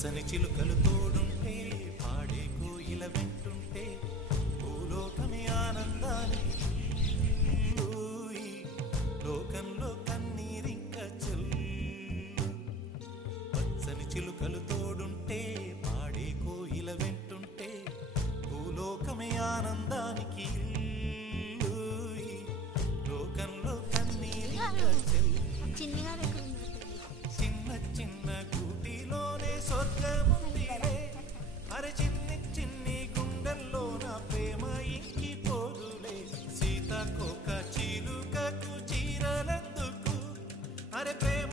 పచ్చని చిలుకలు తోడుంటే పాడే కోయిల వెంటుంటే భూలోకమే ఆనందానికి లోకంలో కన్నీరింక చెల్లు పచ్చని చిలుకలు